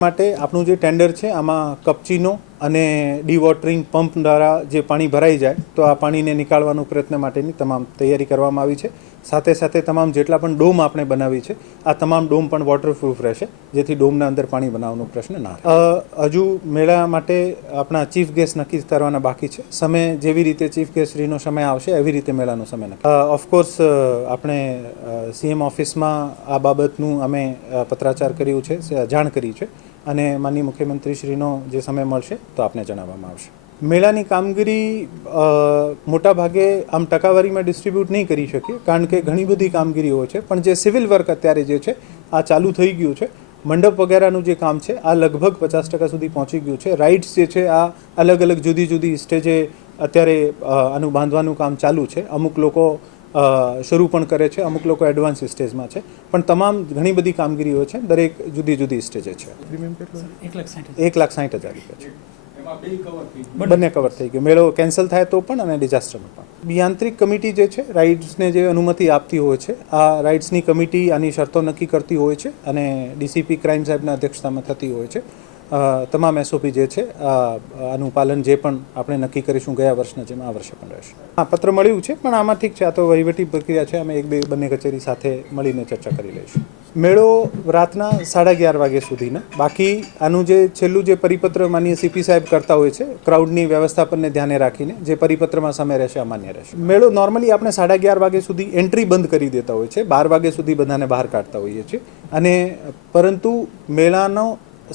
માટે આપણું જે ટેન્ડર છે આમાં કપચીનો અને ડીવોટરિંગ પંપ દ્વારા જે પાણી ભરાઈ જાય તો આ પાણીને નીકાળવાનો પ્રયત્ન માટેની તમામ તૈયારી કરવામાં આવી છે. સાથે સાથે તમામ જેટલા પણ ડોમ આપણે બનાવી છે આ તમામ ડોમ પણ વોટરપ્રૂફ રહેશે, જેથી ડોમના અંદર પાણી બનાવવાનો પ્રશ્ન ના રહે. હજુ મેળા માટે આપણા ચીફ ગેસ્ટ નક્કી કરવાના બાકી છે. સમય જેવી રીતે ચીફ ગેસ્ટનો સમય આવશે એવી રીતે મેળાનો સમય નક્કી. ઓફકોર્સ આપણે સીએમ ઓફિસમાં આ બાબતનું અમે પત્રાચાર કર્યું છે, જાણ કરી છે અને માનનીય મુખ્યમંત્રીશ્રીનો જે સમય મળશે તો આપને જણાવવામાં આવશે. મેળાની કામગીરી મોટાભાગે આમ ટકાવારીમાં ડિસ્ટ્રીબ્યુટ નહીં કરી શકીએ, કારણ કે ઘણી બધી કામગીરી હોય છે, પણ જે સિવિલ વર્ક અત્યારે જે છે આ ચાલુ થઈ ગયું છે. મંડપ વગેરેનું જે કામ છે આ લગભગ 50% સુધી પહોંચી ગયું છે. રાઇડ્સ જે છે આ અલગ અલગ જુદી જુદી સ્ટેજે અત્યારે આનું બાંધવાનું કામ ચાલુ છે. અમુક લોકો શરૂ પણ કરે છે, અમુક લોકો એડવાન્સ સ્ટેજમાં છે, પણ તમામ ઘણી બધી કામગીરીઓ છે, દરેક જુદી જુદી સ્ટેજે છે. 1,60,000 રૂપિયા છે. બંને કવર થઈ ગયું. મેળો કેન્સલ થાય તો પણ અને ડિઝાસ્ટરમાં પણ. યાંત્રિક કમિટી જે છે રાઇડ્સને જે અનુમતિ આપતી હોય છે, આ રાઇડ્સની કમિટી આની શરતો નક્કી કરતી હોય છે અને ડીસીપી ક્રાઇમ સાહેબના અધ્યક્ષતામાં થતી હોય છે. તમામ એસઓપી જે છે આનું પાલન જે પણ આપણે નક્કી કરીશું ગયા વર્ષના જેમ આ વર્ષે પણ રહેશે. હા, પત્ર મળ્યું છે, પણ આમાં ઠીક છે, આ તો વહીવટી પ્રક્રિયા છે. અમે બંને કચેરી સાથે મળીને ચર્ચા કરી લઈશું. મેળો રાતના 11:30 વાગ્યા સુધીના. બાકી આનું જે છેલ્લું જે પરિપત્ર માનીય સીપી સાહેબ કરતા હોય છે ક્રાઉડની વ્યવસ્થાપનને ધ્યાને રાખીને જે પરિપત્રમાં સમય રહેશે અમાન્ય રહેશે. મેળો નોર્મલી આપણે 11:30 વાગ્યા સુધી એન્ટ્રી બંધ કરી દેતા હોય છે, 12 વાગ્યા સુધી બધાને બહાર કાઢતા હોઈએ છીએ. અને પરંતુ મેળાનો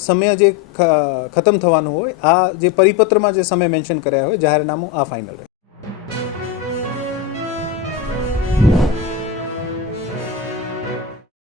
સમય જે ખતમ થવાનું હોય આ જે પરિપત્રમાં જે સમય મેન્શન કર્યા હોય જાહેરનામું આ ફાઇનલ રહે.